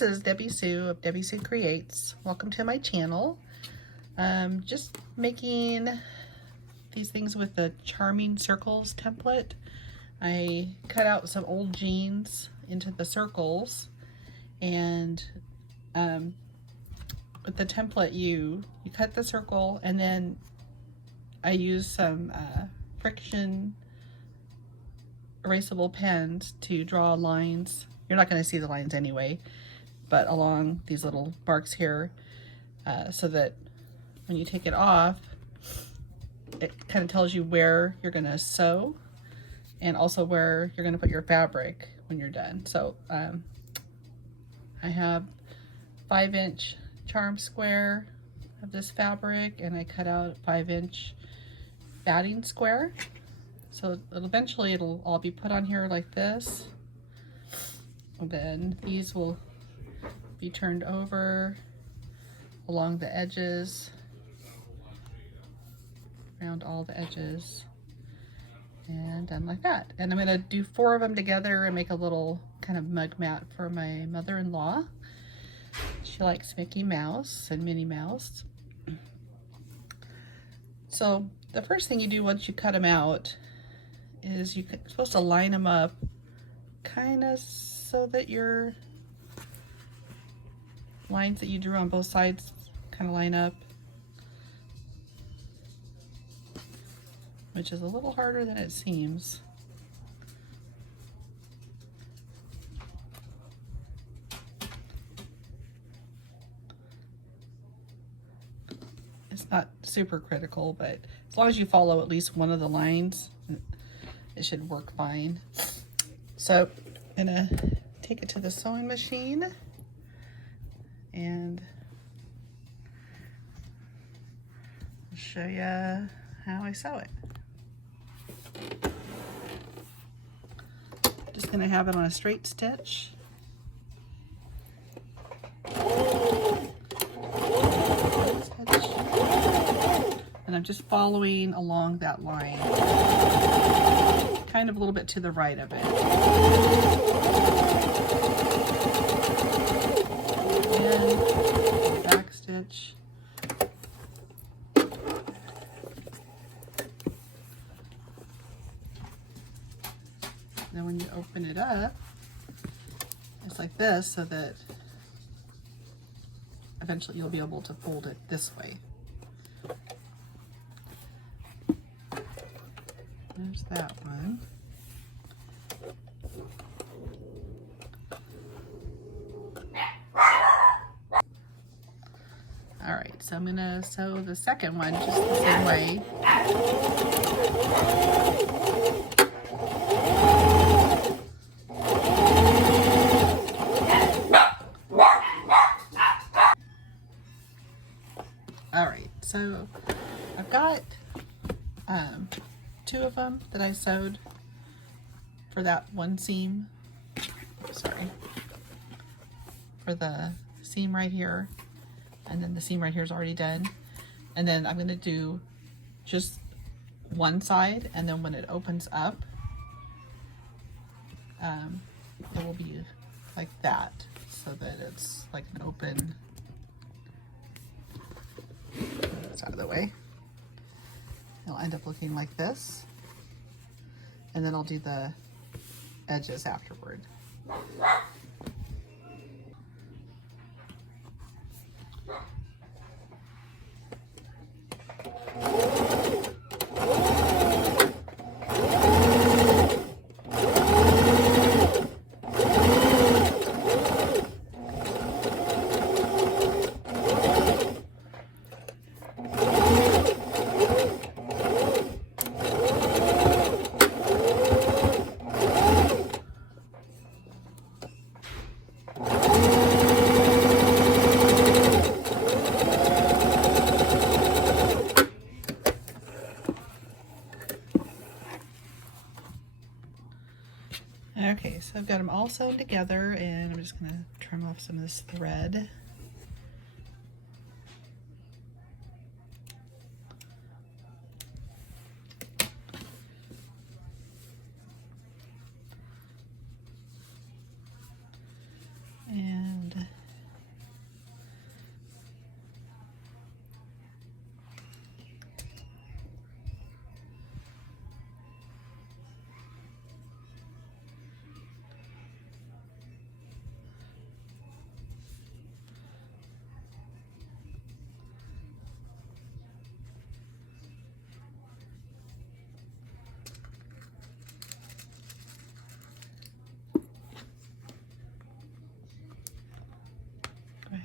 this is Debbie Sue of Debbie Sue Creates. Welcome to my channel. Just making these things with the Charming Circles template. I cut out some old jeans into the circles, and with the template you cut the circle, and then I use some friction erasable pens to draw lines. You're not going to see the lines anyway, but along these little marks here, so that when you take it off, it kind of tells you where you're going to sew and also where you're going to put your fabric when you're done. So I have 5-inch charm square of this fabric, and I cut out a 5-inch batting square. So eventually it'll all be put on here like this. And then these will be turned over along the edges, around all the edges, and done like that. And I'm gonna do 4 of them together and make a little kind of mug mat for my mother-in-law. She likes Mickey Mouse and Minnie Mouse. So the first thing you do once you cut them out is you're supposed to line them up kind of so that your lines that you drew on both sides kind of line up, which is a little harder than it seems. It's not super critical, but as long as you follow at least one of the lines, it should work fine. So I'm gonna take it to the sewing machine and I'll show you how I sew it. Just gonna have it on a straight stitch. And I'm just following along that line, kind of a little bit to the right of it. And back stitch. Then when you open it up, it's like this, so that eventually you'll be able to fold it this way. There's that one. All right, so I'm gonna sew the second one just the same way. All right, so I've got 2 of them that I sewed for that one seam. Sorry, for the seam right here, and then the seam right here is already done. And then I'm going to do just one side, and then when it opens up, it will be like that, so that it's like an open. It's out of the way. It'll end up looking like this, and then I'll do the edges afterward. Okay, so I've got them all sewn together, and I'm just going to trim off some of this thread. And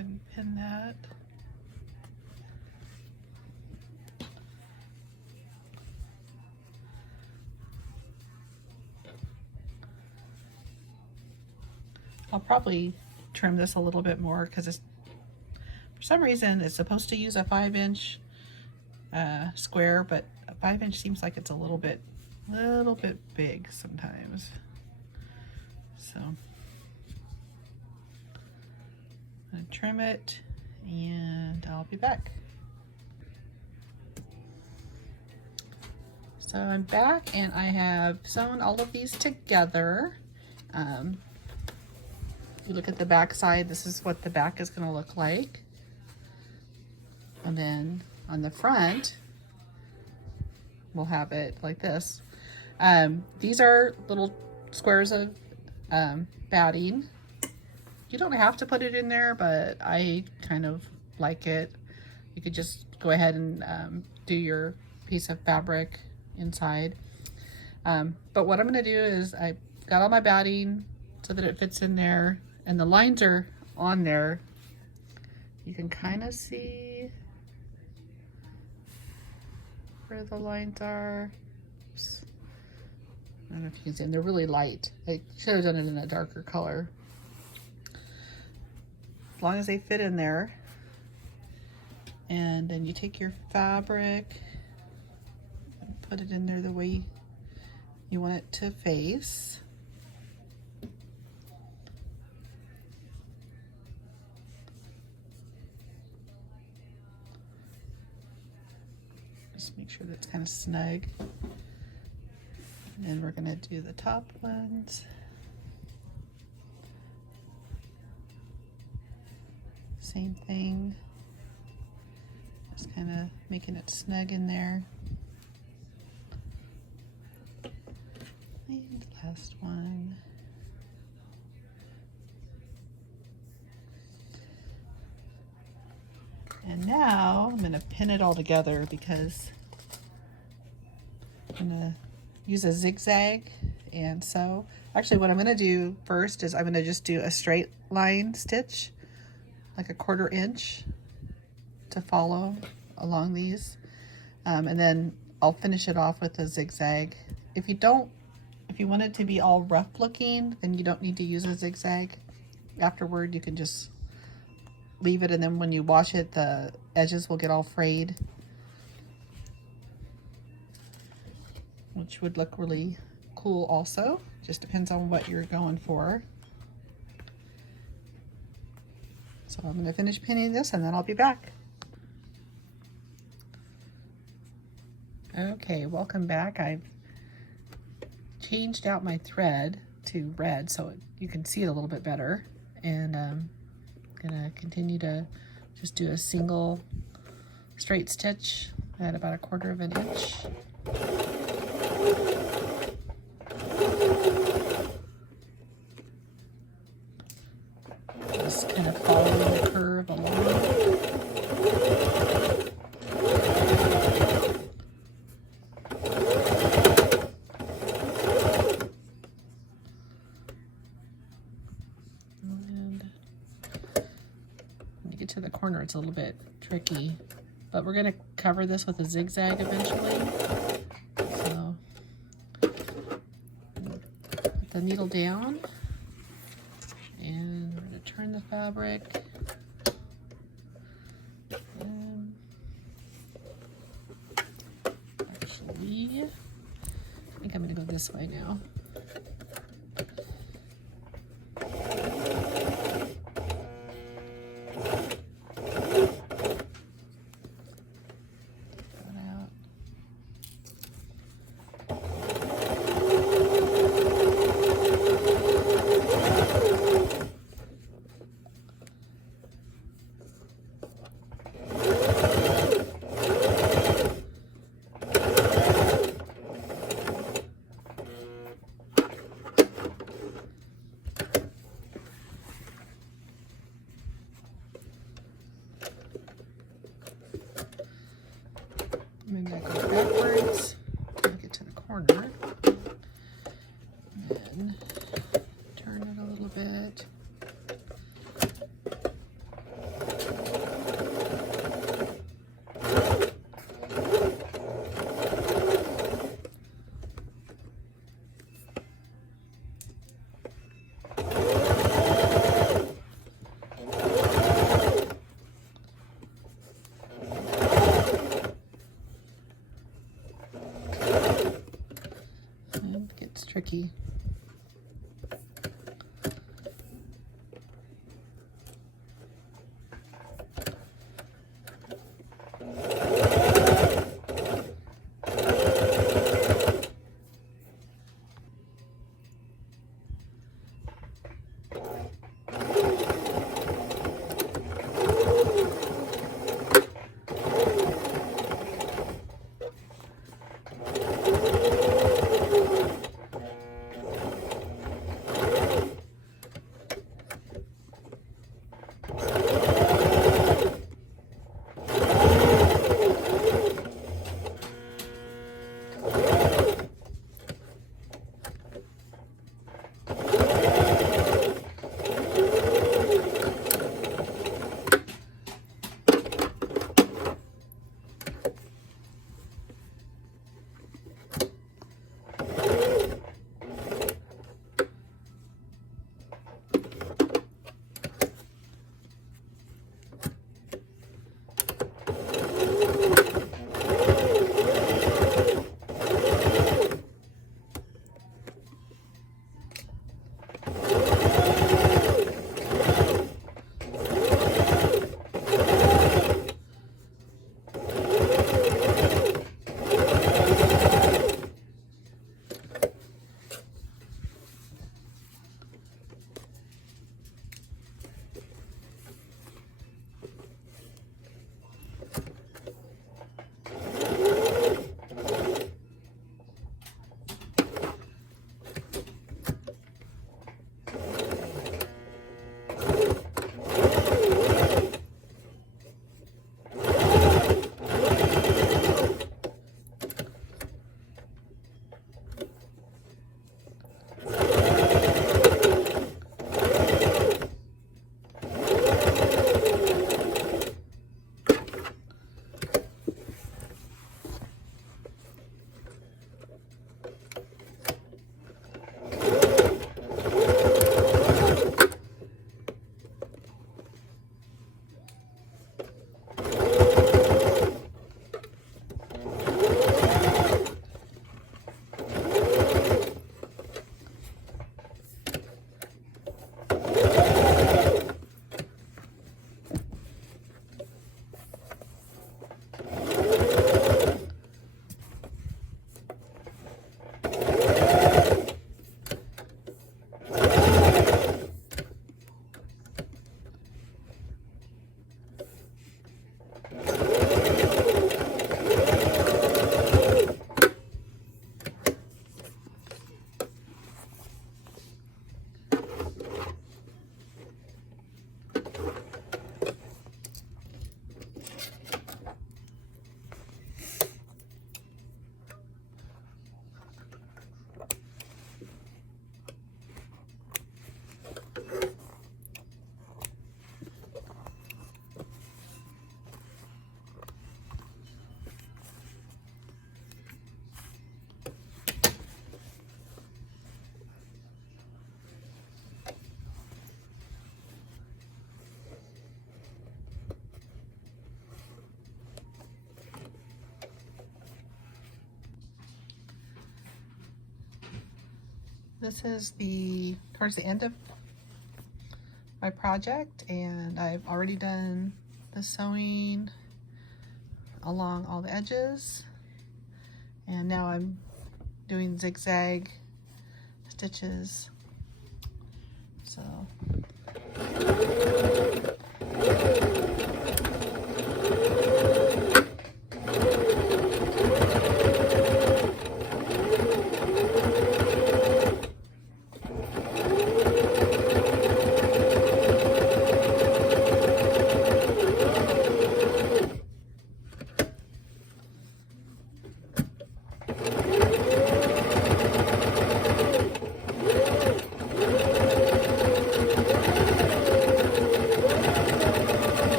ahead and pin that. I'll probably trim this a little bit more because it's, for some reason it's supposed to use a 5-inch square, but a 5-inch seems like it's a little bit big sometimes. So I'm gonna trim it and I'll be back. So I'm back and I have sewn all of these together. You look at the back side, this is what the back is going to look like. And then on the front, we'll have it like this. These are little squares of batting. You don't have to put it in there, but I kind of like it. You could just go ahead and do your piece of fabric inside. But what I'm going to do is I got all my batting so that it fits in there, and the lines are on there. You can kind of see where the lines are. Oops. I don't know if you can see them. They're really light. I should have done it in a darker color. As long as they fit in there. And then you take your fabric and put it in there the way you want it to face. Just make sure that's kind of snug. And then we're going to do the top ones. Same thing. Just kind of making it snug in there. And last one. And now I'm going to pin it all together because I'm going to use a zigzag and sew. Actually, what I'm going to do first is I'm going to just do a straight line stitch, like a 1/4 inch to follow along these. And then I'll finish it off with a zigzag. If you want it to be all rough looking, then you don't need to use a zigzag. Afterward, you can just leave it, and then when you wash it, the edges will get all frayed, which would look really cool also. Just depends on what you're going for. So I'm going to finish pinning this and then I'll be back. Okay, welcome back. I've changed out my thread to red so you can see it a little bit better, and gonna continue to just do a single straight stitch at about a 1/4 inch. Just kind of following the curve along. To the corner, it's a little bit tricky, but we're going to cover this with a zigzag eventually. So put the needle down and we're going to turn the fabric. And actually, I think I'm going to go this way now. tricky. This is towards the end of my project, and I've already done the sewing along all the edges, and now I'm doing zigzag stitches. So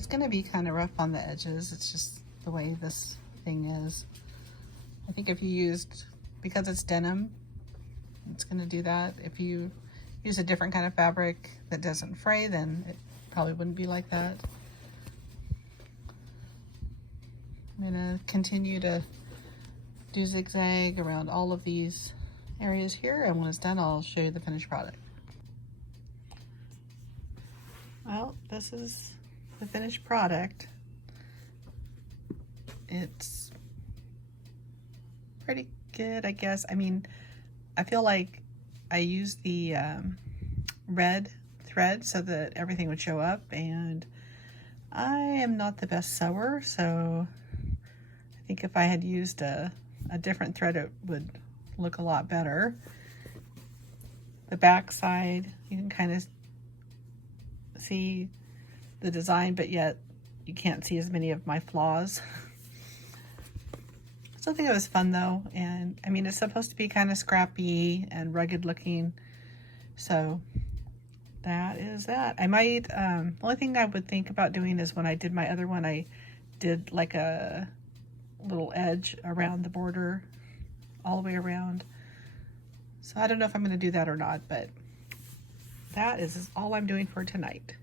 it's going to be kind of rough on the edges. It's just the way this thing is. I think if you used, because it's denim, it's going to do that. If you use a different kind of fabric that doesn't fray, then it probably wouldn't be like that. I'm going to continue to do zigzag around all of these areas here, and when it's done, I'll show you the finished product. Well, this is the finished product. It's pretty good, I guess. I mean, I feel like I used the red thread so that everything would show up, and I am not the best sewer, so I think if I had used a different thread, it would look a lot better. The back side, you can kind of see the design, but yet you can't see as many of my flaws. So I think it was fun though, and I mean, it's supposed to be kind of scrappy and rugged looking, so that is that. I might, the only thing I would think about doing is when I did my other one, I did like a little edge around the border all the way around. So I don't know if I'm going to do that or not, but that is all I'm doing for tonight.